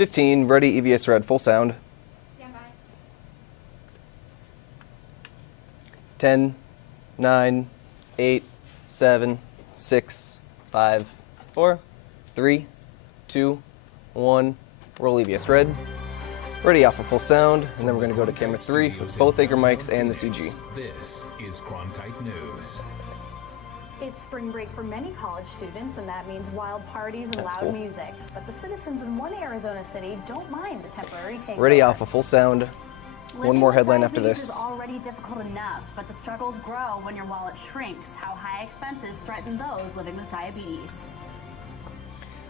15, ready, EVS red, full sound. Stand by. 10, 9, 8, 7, 6, 5, 4, 3, 2, 1. Roll EVS red. Ready, Alpha, full sound. And then we're going to go to camera 3 with both Anchor mics and the CG. This is Cronkite News. It's spring break for many college students, and that means wild parties and That's loud cool. music. But the citizens in one Arizona city don't mind the temporary takeover. Ready, Alpha, full sound. One more headline after Diabetes this. is already difficult enough, but the struggles grow when your wallet shrinks. How high expenses threaten those living with diabetes.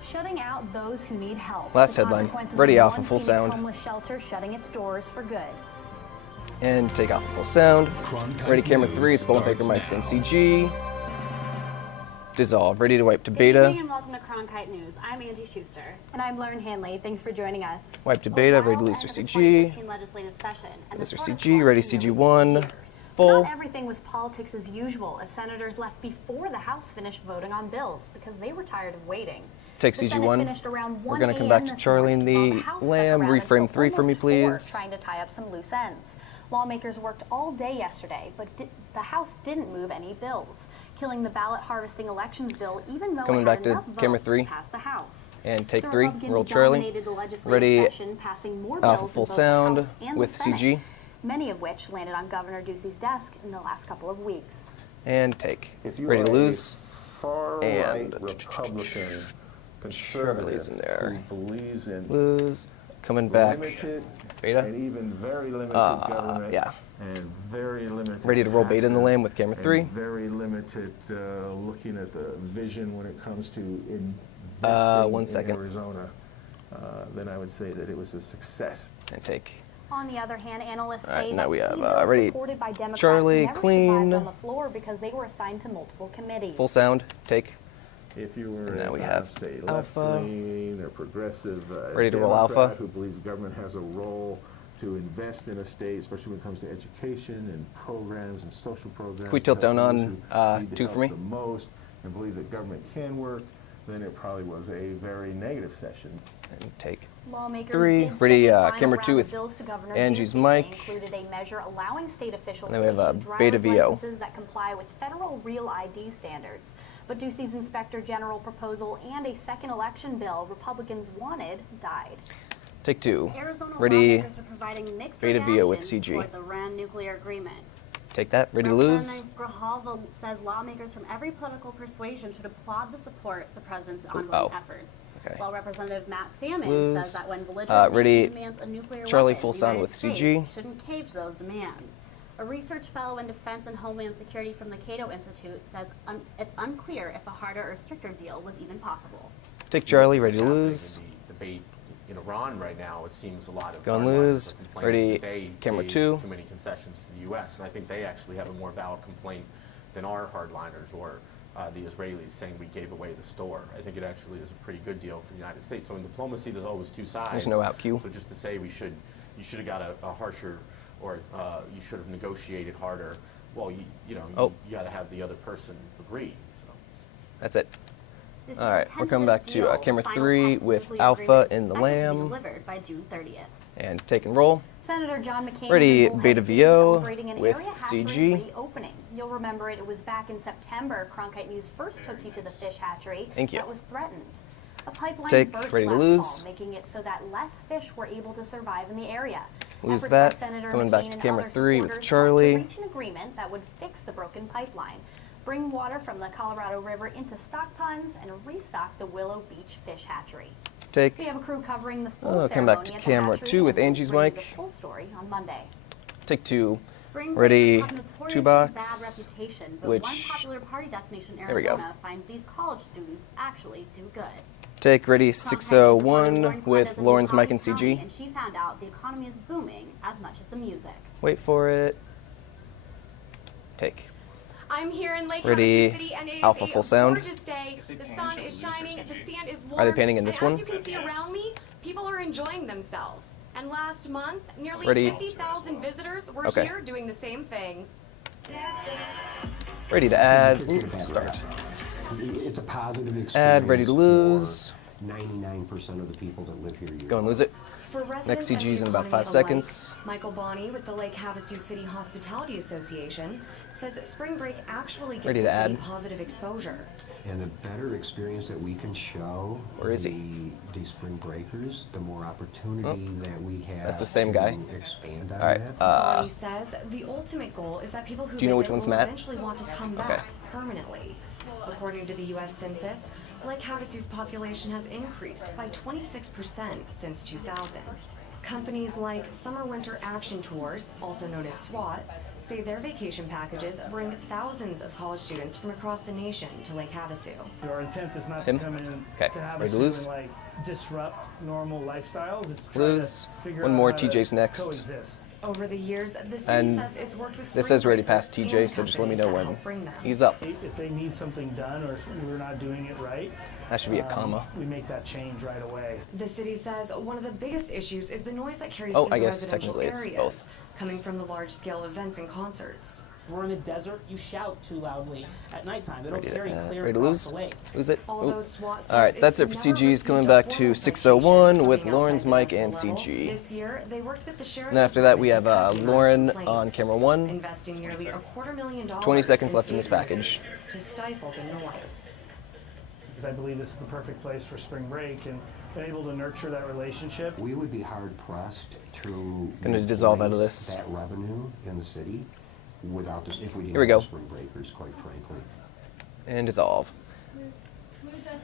Shutting out those who need help. Last The headline. consequences Ready, of Alpha, one full Phoenix sound. homeless shelter shutting its doors for good. And take Alpha, full sound. Cronkite Ready, camera News 3 with both Anchor starts mics and now. CG. Dissolve. Ready to wipe to Good beta. evening and welcome to Cronkite News. I'm Angie Schuster. And I'm Lauren Hanley. Thanks for joining us. Wipe to beta. Ready to lose your End of the CG. 2015 legislative session, and the Mr. shortest CG. one Ready, in nearly CG1. 50 years. Full. Not everything was politics as usual, as senators left before the House finished voting on bills because they were tired of waiting. Take The Senate CG1. finished around We're 1 going to come back a.m. to this Charlie and morning, while the House stuck Lamb. around Reframe until 3 for me, almost 4, please. trying to tie up some loose ends. Lawmakers worked all day yesterday, but the House didn't move any bills, killing the ballot harvesting elections bill even though Coming it back had to enough camera votes 3. to pass the House. And take The 3. Republicans Roll Charlie. dominated the legislative Ready, session, passing more Alpha, bills full in both sound the House and with the Senate, CG. many of which landed on Governor Ducey's desk in the last couple of weeks. And take. If you Ready to are lose. a far And right Republican Charlie's conservative in there. who believes in Lose. Coming back. limited Beta. and even very limited government yeah. and very limited Ready to roll beta in the taxes lane with camera and 3. very limited looking at the vision when it comes to investing 1 in second. Arizona, then I would say that it was a success. And take. On the other hand, analysts All right, say now that we key have, bills ready. supported by Democrats Charlie, never clean. survived on the floor because they were assigned to multiple committees. Full sound. Take. If you were, And now we a, have say, Alpha. left-leaning or progressive Ready to roll Democrat Alpha. who believes government has a role to invest in a state, especially when it comes to education and programs and social programs. Can we tilt to help down those on, who need the 2 for help me? the most, and believe that government can work, then it probably was a very negative session. And take. Lawmakers 3. did Ready, send a final camera round 2 of with bills to Governor Angie's Ducey. mic. They included a measure allowing state officials And to then we have issue a beta driver's VO. licenses that comply with federal real ID standards. But Ducey's Inspector General proposal and a second election bill Republicans wanted died. Take 2. Arizona Ready. lawmakers are providing mixed Beta VO with reactions CG. toward the Iran nuclear agreement. Take that. Ready to lose. Representative Grijalva says lawmakers from every political persuasion should applaud to support the president's ongoing oh. efforts. Okay. While Representative Matt Salmon Lose. says that when belligerent ready. nation demands a nuclear Charlie, weapon, full the sound United with States CG. shouldn't cave to those demands. A research fellow in defense and homeland security from the Cato Institute says it's unclear if a harder or stricter deal was even possible. Take Charlie. Ready What's to happening lose. in the debate in Iran right now, it seems a lot of Gun hardliners lose. are complaining Ready, that they camera gave 2. too many concessions to the U.S., and I think they actually have a more valid complaint than our hardliners or the Israelis saying we gave away the store. I think it actually is a pretty good deal for the United States. So in diplomacy, there's always two sides. There's no out cue. So just to say you should have got a harsher, or you should have negotiated harder. Well, you got to have the other person agree. So. That's it. This All is a right, we're coming tentative back to deal. camera The final 3 text of with the plea Alpha agreement is in the expected to be Lamb. delivered by June 30th. And take and roll. Senator John McCain Ready, is in beta Bullhead City VO celebrating an with area hatchery CG. reopening. You'll remember it was back in September Cronkite News first took you to the fish hatchery Thank you. that was threatened. A pipeline Take, burst ready to last lose. fall, making it so that less fish were able to survive in the area. Lose Efforts that. by Senator Coming McCain back to and camera other 3 with supporters helped Charlie. to reach an agreement that would fix the broken pipeline, bring water from the Colorado River into stock ponds, and restock the Willow Beach Fish Hatchery. Take. We have a crew covering the full Oh, ceremony come back to at the camera hatchery, 2 with and we'll Angie's bring you mic. the full story on Monday. Take 2. Spring Ready, breakers have a notoriously 2 box, bad reputation, but which- one popular party destination, There we go. Arizona, finds these college students actually do good. Take. Ready. Cronkite News reporter 601 Lauren with Cordes of Lauren's Uvalde mic and County, CG. And she found out the economy is booming as much as the music. Wait for it. Take. I'm here in Lake Ready, Havasu City, and it is Alpha, a full sound. gorgeous day. The sun is shining, the sand is warm. Are they painting in this and one? As you can see around me, people are enjoying themselves. And last month, nearly Ready. 50,000 visitors were Okay. here doing the same thing. Ready to add. Start. It's a positive experience. Add. Ready to lose. for 99% of the people that live here year Go and lose it. For residents Next and CG's the in about 5 economy seconds. alike, Michael Bonney with the Lake Havasu City Hospitality Association says that spring break actually gives Ready the to city add? positive exposure. And the better experience that we can show Where is he? the spring breakers, the more opportunity that we have That's the same to guy. expand on All right. that. Bonney says the ultimate goal is that people who Do you know which visit one's will Matt? eventually want to come Okay. back permanently. According to the U.S. Census, Lake Havasu's population has increased by 26% since 2000. Companies like Summer Winter Action Tours, also known as SWAT, say their vacation packages bring thousands of college students from across the nation to Lake Havasu. Our intent is not Him? to come in Okay, to have ready to us lose? and like disrupt normal lifestyles. It's to try Lose. to figure One out more, how to TJ's next. coexist. Over the years, the city And says it's worked with this spring says already breakers past TJ, and so just let me companies know that when help bring them. he's up. If they need something done or if we're not doing it right, That should be a comma. we make that change right away. The city says one of the biggest issues is the noise that carries Oh, through I the guess residential technically it's areas, both. coming from the large-scale events and concerts. We're in a desert, you shout too loudly at nighttime. They don't Ready carry to, clear ready to across lose? the lake. Lose it? Although Oop. SWAT says All right, it's that's it for never CG's. Coming received a back to formal 601 with citation Lawrence, outside Mike, the and municipal level. CG. This year, they worked with the sheriff's And after that, we have department to cut Lauren complaints, on camera 1. investing nearly $250,000 20 seconds in left in this state package. records to stifle the noise. Because I believe this is the perfect place for spring break and been able to nurture that relationship. We would be hard pressed to Gonna dissolve out of replace this. that revenue in the city without this, if we didn't Here we have go. the spring breakers, quite frankly. And dissolve.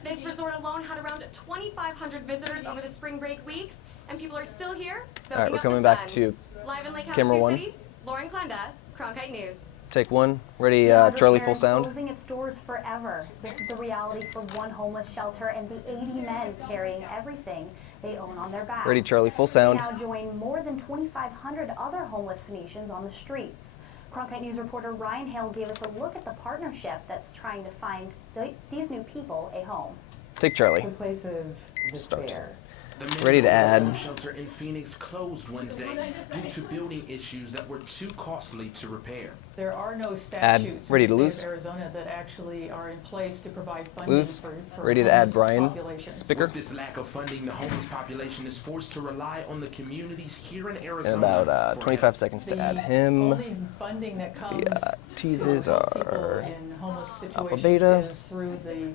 This resort alone had around 2,500 visitors over the spring break weeks, and people are still here. All right, soaking we're up the coming back sun. to Live in Lake camera Havasu 1. City, Lauren Klenda, Cronkite News. Take 1. Ready, The Charlie, Undercare full is sound. Closing its doors forever. This is the reality for one homeless shelter and the 80 men carrying everything they own on their backs. Ready, Charlie, full sound. They now join more than 2,500 other homeless Phoenicians on the streets. Cronkite News reporter Ryan Hale gave us a look at the partnership that's trying to find these new people a home. Take Charlie. A place of Start. despair. Ready to add. Shelter in Phoenix closed Wednesday due to building issues that were too costly to repair. There are no statutes Ready in to the lose? state of Arizona that actually are in place to provide funding Lose. for Ready to add homeless Brian. populations. Spicker. With this lack of funding, the homeless population is forced to rely on the communities here in Arizona. And about for 25 seconds to The add him. only funding that comes The teases to help people are in homeless Alpha situations Beta. is through the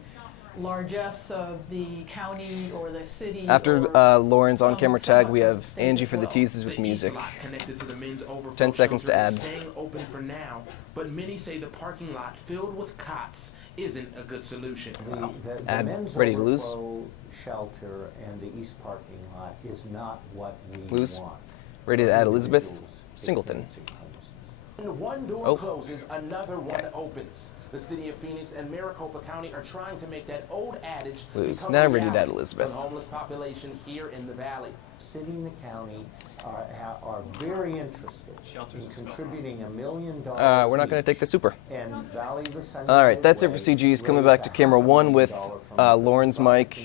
largesse of the county or the city. After or Lauren's on some- camera some tag, of we the have state Angie as for the well. teases with The music. East lot connected to the men's overflow 10 seconds to shelter is add. staying open for now, but many say the parking lot filled with cots isn't a good solution. The Add. men's Ready to lose? overflow shelter and the east parking lot is not what we Lose. want. Ready to for add Elizabeth individuals Singleton. experiencing homelessness. When one door Oh. closes, another one Okay. opens. The city of Phoenix and Maricopa County are trying to make that old adage Lose. become Now I'm ready to reality add Elizabeth. for the homeless population here in the valley. City and the county are very interested in contributing $1 million. We're not going to take the super. And Valley of the Sun. All right, that's it for CG's. Coming back to camera 1 with Lauren's mic.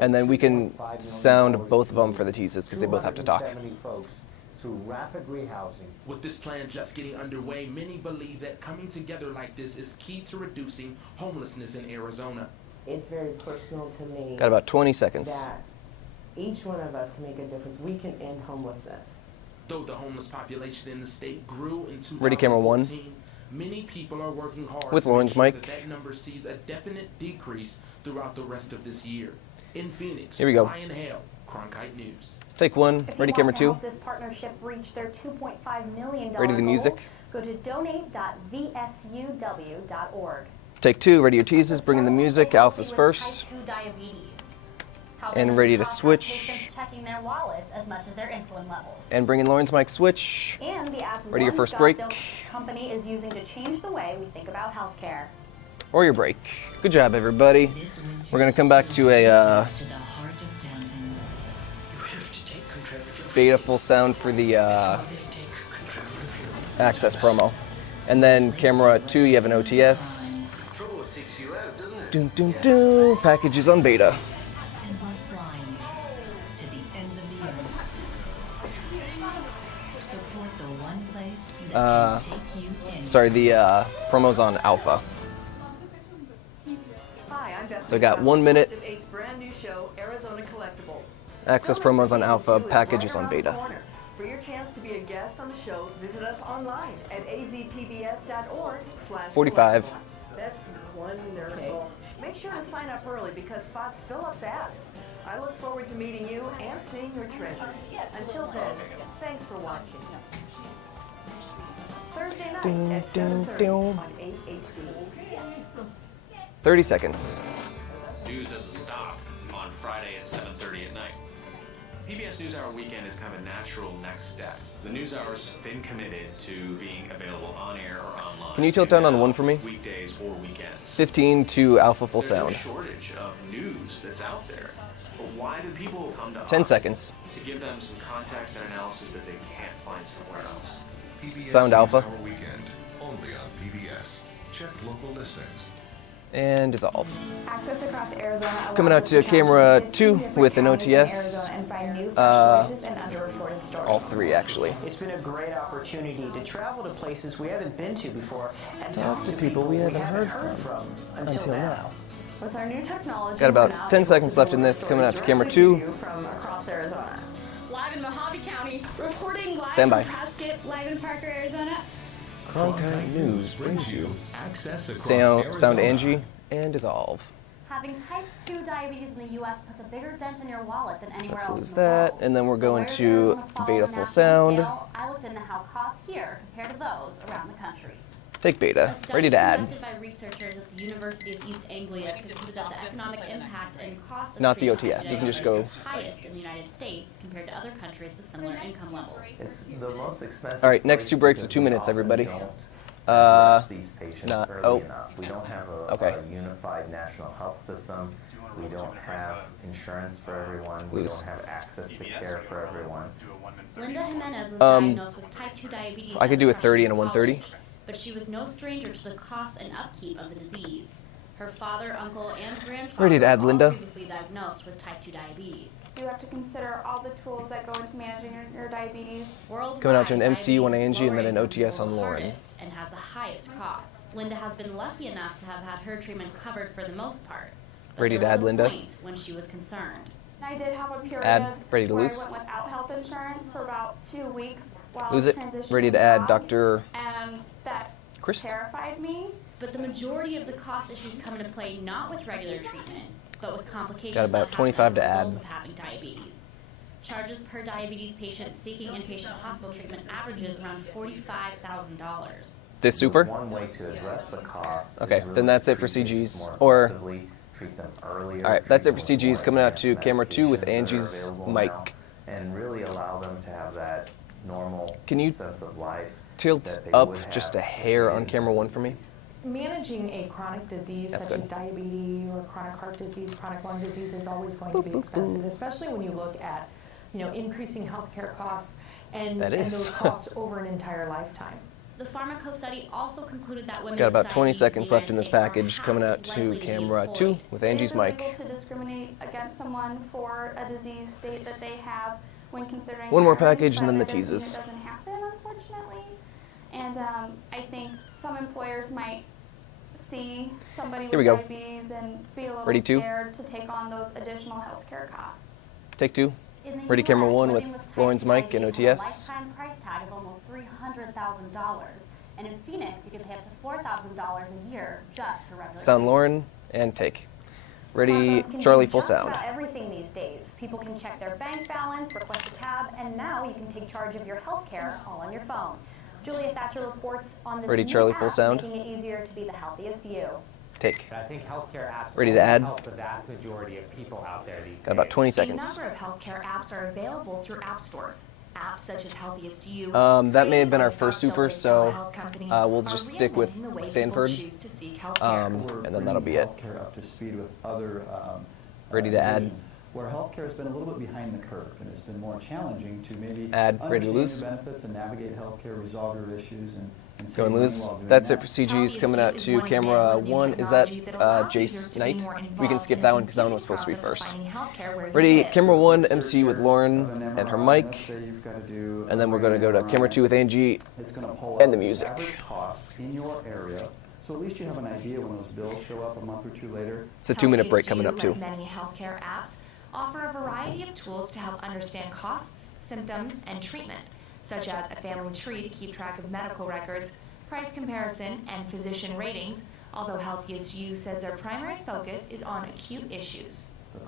And then we can sound both of them for the teases because they both have to talk. 270 folks through rapid rehousing. With this plan just getting underway, many believe that coming together like this is key to reducing homelessness in Arizona. It's very personal to me. Got about 20 seconds. That each one of us can make a difference. We can end homelessness. Though the homeless population in the state grew in 2014, Ready, camera 1. many people are working hard With to Lauren's make sure mic. that number sees a definite decrease throughout the rest of this year. In Phoenix, Here we go. Ryan Hale, Cronkite News. Take 1. If Ready, you camera want to 2. help this partnership reach their $2.5 million Ready the goal, music. go to donate.vsuw.org. Take 2. Ready your teases. Bring in the music. Alpha's With first. Type 2 diabetes. How And they ready to cost switch. Patients checking their wallets as much as their insulin levels. And bring in Lauren's mic switch. And the app Ready your One first break. Scottsdale company is using to change the way we think about healthcare. Or your break. Good job, everybody. We're going to come back to a beta full sound for the access promo. And then camera 2, you have an OTS. Doom, doom, doom. Packages on beta. Sorry, the promo's on alpha. Hi, I'm Beth So I got McDonald, 1 minute host of 8's brand new show, Arizona Collectibles. Access Filming promos for on season alpha, 2 is packages right on around the beta. corner. For your chance to be a guest on the show, visit us online at azpbs.org/collectibles. 45. That's wonderful. Make sure to sign up early because spots fill up fast. I look forward to meeting you and seeing your treasures. Until then, thanks for watching. Thursday nights at 7:30 on 8HD. 30 seconds. News doesn't stop on Friday at 7:30 at night. PBS NewsHour Weekend is kind of a natural next step. The NewsHour's been committed to being available on air or online. Can you tilt down on one for me? Weekdays or weekends. 15 to alpha full There's no sound. shortage of news that's out there. But why do people come to 10 us seconds. to give them some context and analysis that they can't find somewhere else? PBS Sound alpha. NewsHour Weekend, only on PBS. Check local listings. And dissolve. Access across Arizona Coming out to camera 2 with an OTS. All 3 actually. It's been a great opportunity to travel to places we haven't been to before and Talk to people we haven't heard from until now. With our new technology, Got about 10 seconds left in this. Coming out to camera 2. from across Arizona. Live in Mojave County, reporting live Stand by. from Prescott, live in Parker, Arizona. Cronkite News brings you access across sound Arizona. Angie and dissolve. Having type 2 diabetes in the U.S. puts a bigger dent in your wallet than anywhere Let's else lose in the that. world. And then we're going Whereas to Arizona fall beta on a full national sound. scale, I looked into how costs here compare to those around the country. Take beta. A study Ready to add. conducted by researchers at the University of East Anglia concluded that the economic impact and cost of Not the treating OTS. You can just diabetes go. is highest in the United States compared to other countries with similar income levels. It's the most expensive. All right, next place 2 breaks of because 2 we minutes, often everybody. don't Uh, address these patients not. early Oh. enough. We don't have a unified national health system. We don't have insurance for everyone. We Lose. don't have access to care for everyone. Linda Jimenez was diagnosed with type 2 diabetes. I could as do a freshman 30 and a in 130. college, but she was no stranger to the cost and upkeep of the disease. Her father, uncle, and grandfather Ready to add, were all Linda? previously diagnosed with type 2 diabetes. You have to consider all the tools that go into managing your diabetes. Coming out to an MCU, one diabetes is Angie, and then lower an income OTS people on the Lauren. hardest and has the highest costs. Linda has been lucky enough to have had her treatment covered for the most part. But Ready there to add, was a Linda? point when she was concerned. I did have a period Add. Ready to where lose? I went without health insurance for about 2 weeks while Lose I it. was transitioning Ready to add, jobs, Dr. And that Chris? terrified me. But the majority of the cost issues come into play not with regular treatment, but with complications Got about that happen 25 to as a add. result of having diabetes. Charges per diabetes patient seeking inpatient hospital treatment averages around $45,000. This super? One way to address the cost. Okay, is really then that's to it for treat patients CGs. more Or. aggressively, treat them earlier. All right, that's treat it for them with CGs. more Coming out to advanced camera 2 with medications that are Angie's available mic. now, and really allow them to have that normal Can you sense of life. Tilt that they up would have just a if hair they on didn't camera have 1 the for me? disease. Managing a chronic disease That's such good. as diabetes or chronic heart disease, chronic lung disease is always going to be expensive, especially when you look at, increasing healthcare costs and That is. those costs over an entire lifetime. The Pharmaco study also concluded that women Got with about 20 diabetes seconds the left in this United States package. are Coming half out as to likely be camera employed. 2 with Angie's It is mic. illegal to discriminate against someone for a disease state that they have when considering One more their age, package and then but the that doesn't mean teases. It doesn't happen, unfortunately. And I think some employers might see somebody Here we with go. diabetes and be a little Ready to? scared to take on those additional healthcare costs. Take 2. In the Ready US, camera 1 living with type Lauren's 2 mic and diabetes has a OTS. lifetime price tag of almost $300,000. And in Phoenix, you can pay up to $4,000 a year just for regular Sound Lauren and take. Ready, Smartphones can Charlie, do full just sound. about everything these days. People can check their bank balance, request a cab, and now you can take charge of your health care all on your phone. Julia Thatcher reports on this Ready, new Charlie, app, full sound. making it easier to be the healthiest you. Take. I think healthcare apps Ready to will add? help the vast majority of people out there these days. Got about 20 A seconds. number of healthcare apps are available through app stores. Apps such as Healthiest You. That may have been our created by first super, Scottsdale so Health Company, we'll are just stick with reinventing the way people Sanford. choose to seek healthcare. And then that'll be it. Healthcare up to speed with other Ready to add? divisions, where healthcare has been a little bit behind the curve, and it's been more challenging to maybe Add. Ready to understand lose? your benefits and navigate healthcare, resolve your issues, and save Go and money lose. while doing That's that. it for CGs. Coming out to camera 1. Is that Jace Knight? We can skip that one because that one was supposed to be first. Ready, camera 1, MC with Lauren and her mic. Let's say you've got to do And then we're going to go to camera 2 with Angie It's going to pull and out the music. average cost in your area. So at least you have an idea when those bills show up a month or two later. It's a 2-minute break coming up, too. Like many healthcare apps, offer a variety of tools to help understand costs, symptoms, and treatment, such as a family tree to keep track of medical records, price comparison, and physician ratings, although Healthiest You says their primary focus is on acute issues.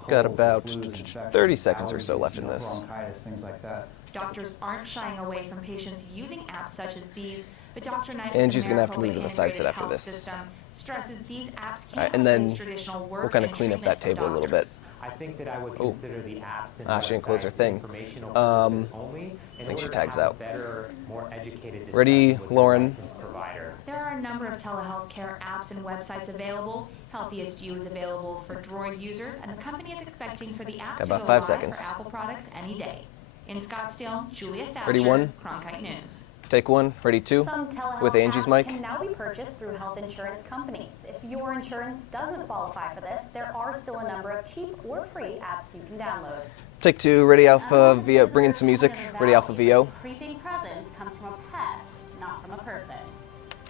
Got about 30 seconds or so left in this. Bronchitis, things like that. Doctors aren't shying away from patients using apps such as these, but Dr. Knight Angie's gonna have to move to the side set after this. Stresses these apps All right, can't and then replace traditional work we'll kind of and clean up treatment that table a little bit. I think that I would Oh. consider the apps and She didn't close her websites thing. informational purposes only I in think order she to tags have a out. better, more educated Ready, discussion with the Lauren? licensed provider. There are a number of telehealth care apps and websites available. Healthiest You is available for Droid users, and the company is expecting for the app Got to about go 5 live seconds. for Apple products any day. In Scottsdale, Julia Thatcher, Ready, 1? Cronkite News. Take 1. Ready, 2. Some telehealth With Angie's apps mic. can now be purchased through health insurance companies. If your insurance doesn't qualify for this, there are still a number of cheap or free apps you can download. Take 2. Ready, Alpha VO. Bring in some music. Ready, Alpha VO. Creeping presence comes from a pest, not from a person.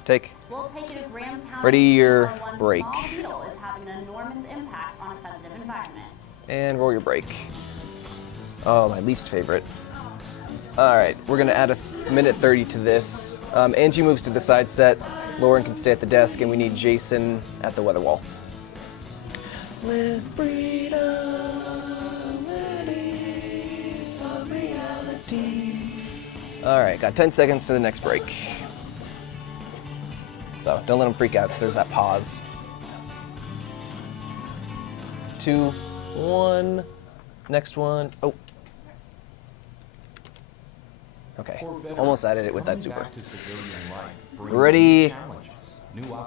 Take. We'll take you to Graham County. Ready, your where one break. Small beetle is having an enormous impact on a sensitive environment. And roll your break. Oh, my least favorite. All right, we're gonna add a minute 30 to this. Angie moves to the side set. Lauren can stay at the desk, and we need Jason at the weather wall. With freedom, of reality. All right, got 10 seconds to the next break. So don't let them freak out because there's that pause. 2, 1. Next one. Oh. Okay. Almost added it with that super. Ready?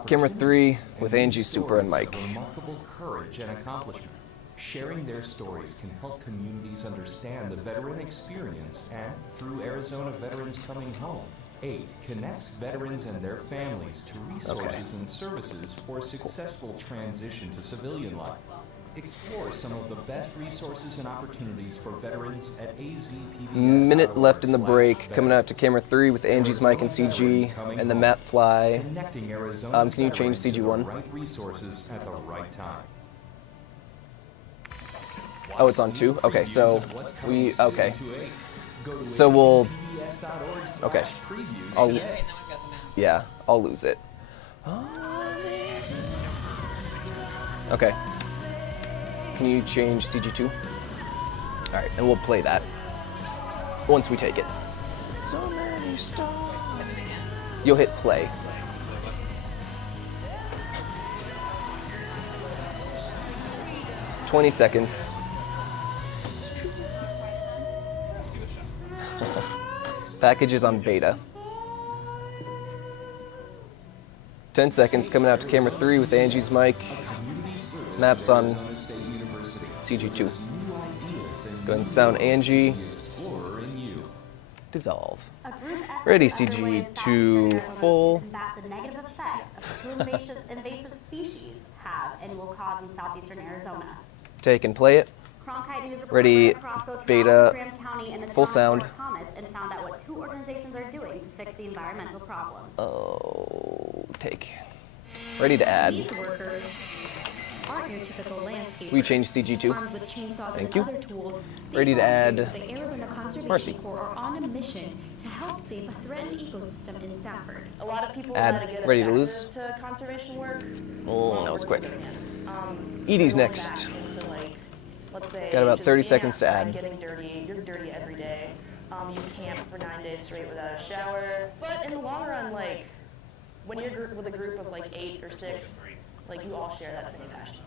Camera 3 with Angie, Super, and Mike. Remarkable courage and accomplishment. Sharing their stories can help communities understand the veteran experience and, through Arizona Veterans Coming Home, AID connects veterans and their families to resources and services for a successful transition to civilian life. Explore some of the best resources and opportunities for veterans at azpbs.org. Minute left in the break. Coming out to camera 3 with Angie's mic and CG, and the map fly. Connecting Arizona's Can you change veterans to the CG1? right resources at the right time. Oh, it's on 2? Okay, so we, okay. So we'll, okay. Yeah, I'll lose it. Okay. Can you change CG2? All right, and we'll play that once we take it. So many stars. You'll hit play. "20 seconds. Package is on beta. 10 seconds. Coming out to camera 3 with Angie's mic. Maps on CG2. Go ahead and sound Angie. Dissolve. Ready, CG2 full. Combat the negative effects of two invasive species have and will cause in southeastern Arizona. Take and play it. Cronkite News reported Ready, across Go beta, Graham County and the full town sound. of Fort Thomas and found out what two organizations are doing to fix the environmental problem. Oh, take. Ready to add. These workers aren't your typical landscapers. We changed CG2. Armed with chainsaws Thank and you. other tools, Ready to volunteers add of the Arizona Conservation Marcy. Corps are on a mission to help save a threatened ecosystem in Safford. A lot of people Add. that get Ready to attracted lose? to conservation work. Oh, that was quick. Edie's Edie's next. Let's say Got about just 30 being seconds to outside, add. Getting dirty, you're dirty every day. You camp for 9 days straight without a shower. But in the long run, like when you're with a group of like 8 or 6, like you all share that same passion.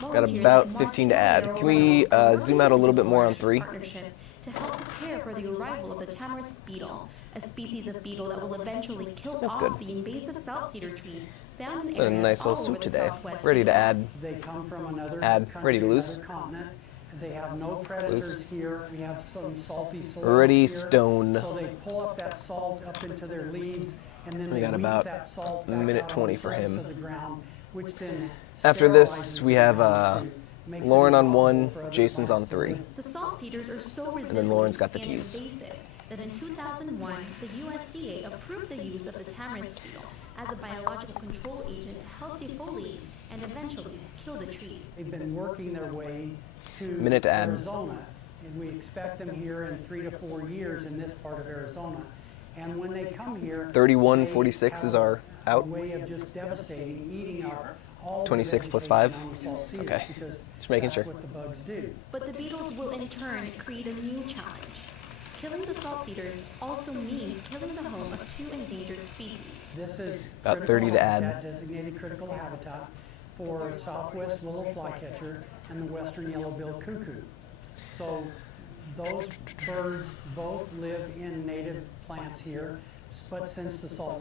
Got about 15 to add. Can we zoom out a little bit more on 3? Partnership to help prepare for the arrival of the Tamarisk beetle, a species of beetle that will eventually kill That's off good. the invasive salt cedar trees found in It's a areas nice all little over suit the today. Southwest Ready to US. add. They come from another Add. country, Ready to lose? another continent. They have no predators Lose. here. We have some salty soils Ready, here. stone. So they pull up that salt up into their leaves, and then We they got weed about that salt a back minute out 20 on the for surface him. of the ground, which then After this, sterilizes we the have ground to make it Lauren on impossible 1, for other Jason's on plants to 3. live. The salt cedars are so And then Lauren's got the resistant tees. and invasive that in 2001, the USDA approved the use of the tamarisk beetle as a biological control agent to help defoliate and eventually kill the trees. They've been working their way to Minute to add. Arizona, and we expect them here in 3 to 4 years in this part of Arizona. And when they come here, 3146 is our a out. way of just devastating, eating our all the 26 plus vegetation 5. on the salt cedar, Okay. because Just making that's sure. what the bugs do. But the beetles will in turn create a new challenge. Killing the salt cedars also means killing the home of 2 endangered species. This is About critical 30 to add. habitat, designated critical habitat for southwest willow flycatcher and the western yellow-billed cuckoo. So those birds both live in native plants here, but since the salt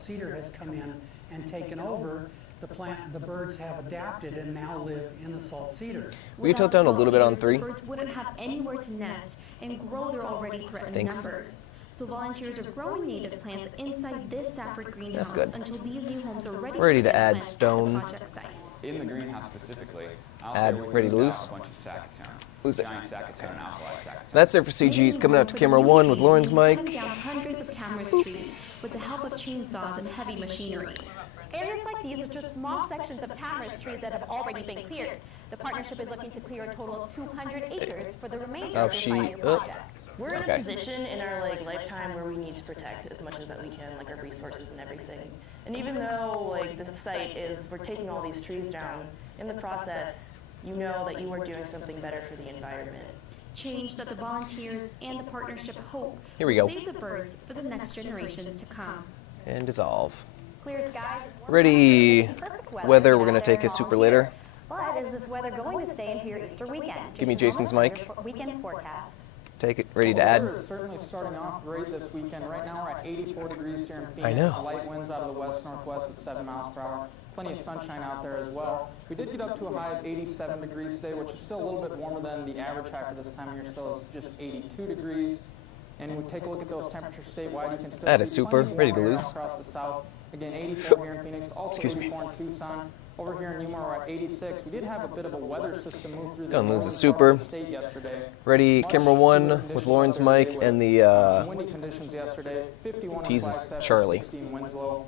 cedar has come in and taken over, the birds have adapted and now live in the salt cedars. Will you tilt down a little bit on 3? The birds wouldn't have anywhere to nest and grow their already threatened Thanks. numbers. So volunteers are growing native plants inside this Safford greenhouse good. until these new homes are ready, Ready for to add transplant at the stone. project site. In the greenhouse specifically, out Add, there we ready to moved lose? out a bunch of Sackatoon. Lose it. Giant Sackatoon and alkali Sackatoon. That's it for CGs. Coming out to camera 1 with Lauren's mic. Cutting down hundreds of tamarisk trees with the help of chainsaws and heavy machinery. Areas like these are just small sections of tamarisk trees that have already been cleared. The partnership is looking to clear a total of 200 acres for the remainder of the entire project. We're in Okay. a position in our lifetime where we need to protect as much as that we can, like our resources and everything. And even though the site is, we're taking all these trees down, in the process, you know that you are doing something better for the environment. Change that the volunteers and the partnership hope Here we go. will save the birds for the next generations to come. And dissolve. Clear skies. Ready. Weather, we're going to take his super later. But is this weather going to stay into your Easter weekend? Give me Jason Jason's Holmes, mic. your weekend forecast. Take it. Ready to Weather add. is certainly starting off great this weekend. Right now we're at 84 degrees here in Phoenix. I know. Light winds out of the west-northwest at 7 miles per hour. Plenty of sunshine out there as well. We did get up to a high of 87 degrees today, which is still a little bit warmer than the average high for this time of year. Still is just 82 degrees. And we take a look at those temperatures statewide. You can still That see is super. plenty Ready to warmer lose. across the south. Again, 84 here in Phoenix. Also Excuse me. 84 in Tucson. Over here in Newmar, we're at 86. We did have a bit of a weather system move through the Gonna lose the northern super. part of the state yesterday. Ready, Much camera cooler 1 conditions with out Lauren's there mic today and with the some windy conditions yesterday. 51 in teases Flagstaff, Charlie. 16 Winslow.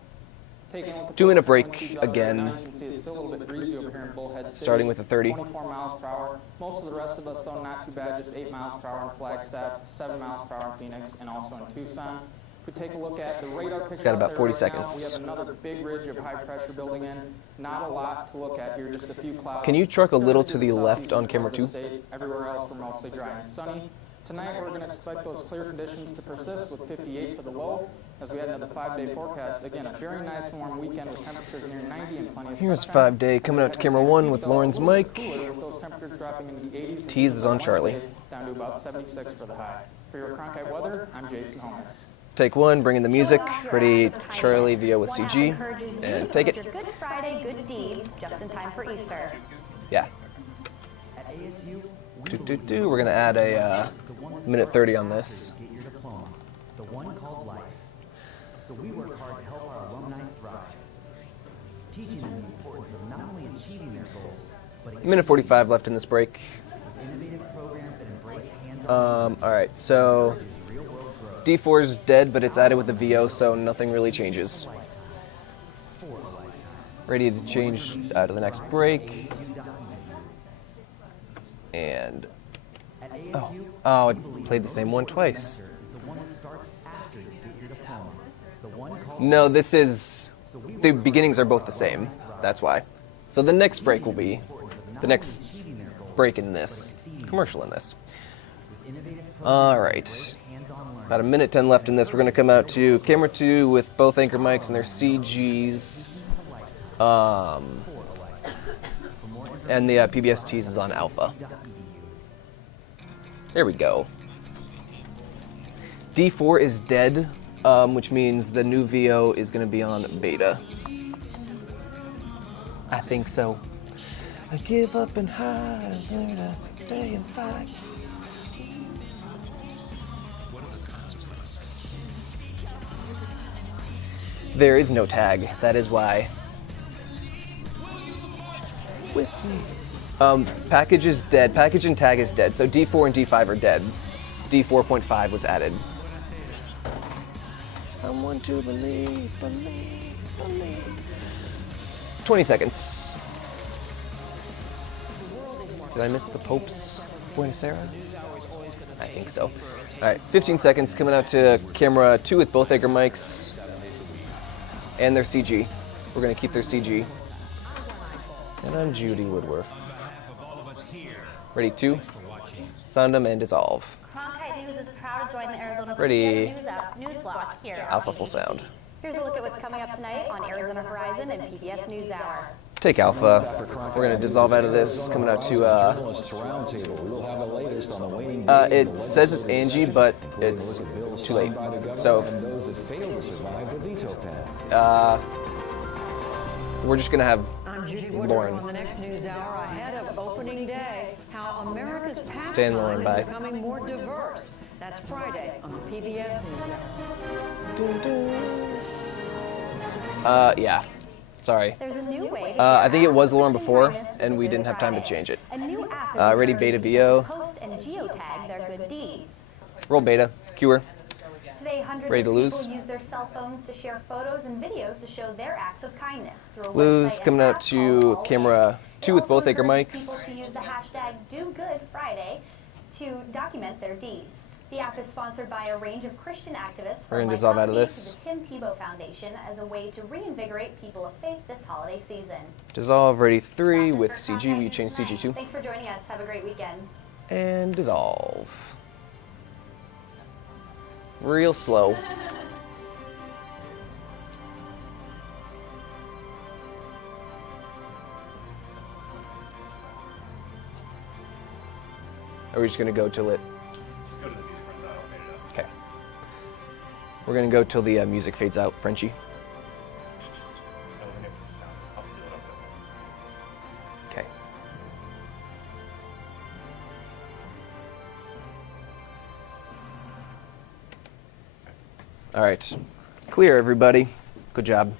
Taking a look at Doing those a break wind speeds out there again. now, you can see it's still a little bit breezy over here in Bullhead City. Starting with a 30. 24 miles per hour. Most of the rest of us, though, not too bad. Just 8 miles per hour in Flagstaff, 7 miles per hour in Phoenix, and also in Tucson. If we take a look at the radar picture got about out there 40 right seconds. now, we have another big ridge of high pressure building in. Not a lot to look at here, just a few clouds. Can you truck a little to Sturdy the left southeastern on part camera of the 2? state. Everywhere else, we're mostly dry and sunny. Tonight, we're going to expect those clear conditions to persist with 58 for the low. As we head into the 5-day forecast, again, a very nice warm weekend with temperatures near 90 and plenty of Here's sunshine. 5-day coming out to camera 1 with Lauren's mic. Cooler with those temperatures dropping into the 80s. Tease is on Charlie. Down to about 76 for the high. For your Cronkite weather, I'm Jason Holmes. Take 1, bring in the music. Ready, Charlie via with CG. And take it. Your Good Friday good deeds just in time for Easter. Yeah. We're going to add a minute 30 on this. Get your diploma, the one called life. So we work hard to help our alumni thrive, teaching them the importance of not only achieving their goals, but Minute 45 left in this break. with innovative programs that embrace hands-on Alright, so D4 is dead, but it's added with the VO, so nothing really changes. Ready to change to the next break. And oh, I played the same one twice. is the one that starts after you get your diploma, the one called No, this is the beginnings are both the same. That's why. So the next break will be the next break in this commercial in this. All right. About a minute 10 left in this. We're going to come out to camera 2 with both anchor mics and their CGs. And the PBS tease is on alpha. There we go. D4 is dead, which means the new VO is going to be on beta. I think so. I give up and hide, learn to stay and fight. There is no tag. That is why. With me. Package is dead. Package and tag is dead. So D4 and D5 are dead. D4.5 was added. I want to believe, believe, believe. 20 seconds. Did I miss the Pope's Buenos Aires? I think so. All right, 15 seconds coming out to camera 2 with both Edgar mics and their CG. We're gonna keep their CG. And I'm Judy Woodworth. Ready, 2, sound them and dissolve. Cronkite News is proud to join the Arizona Ready. PBS News block here. Alpha full sound. Here's a look at what's coming up tonight on Arizona Horizon and PBS NewsHour. Take Alpha. We're gonna dissolve out of this. Coming out to it says it's Angie, but it's too late. So we're just gonna have I'm Judy Woodward Lauren. on the next NewsHour ahead of opening day. How America's pastime Stan Lauren, is bye. becoming more diverse. That's Friday on the PBS NewsHour. Yeah. Sorry. There's a new way to I think it share was Lauren Christian before, kindness this and we Good didn't have time to Friday. change it. A new app is Ready, encouraging beta people VO. to post and geotag their good deeds. Roll beta. Cure. Today, hundreds Ready to of lose? people use their cell phones to share photos and videos to show their acts of kindness through a Lose. website and Coming out app to called camera 2 with also both Edgar encourages mics. people to use the hashtag #DoGoodFriday to document their deeds. The app is sponsored by a range of Christian activists We're from gonna My dissolve out of Company this. to the Tim Tebow Foundation as a way to reinvigorate people of faith this holiday season. Dissolve. Ready, 3 with CG. We change CG 2. Thanks for joining us. Have a great weekend. And dissolve. Real slow. Are we just gonna go till it? Just go to the music runs out, I'll fade it up. Okay. We're gonna go till the music fades out, Frenchie. Eliminate the sound. I'll steal it up though. Okay. All right. Clear, everybody. Good job.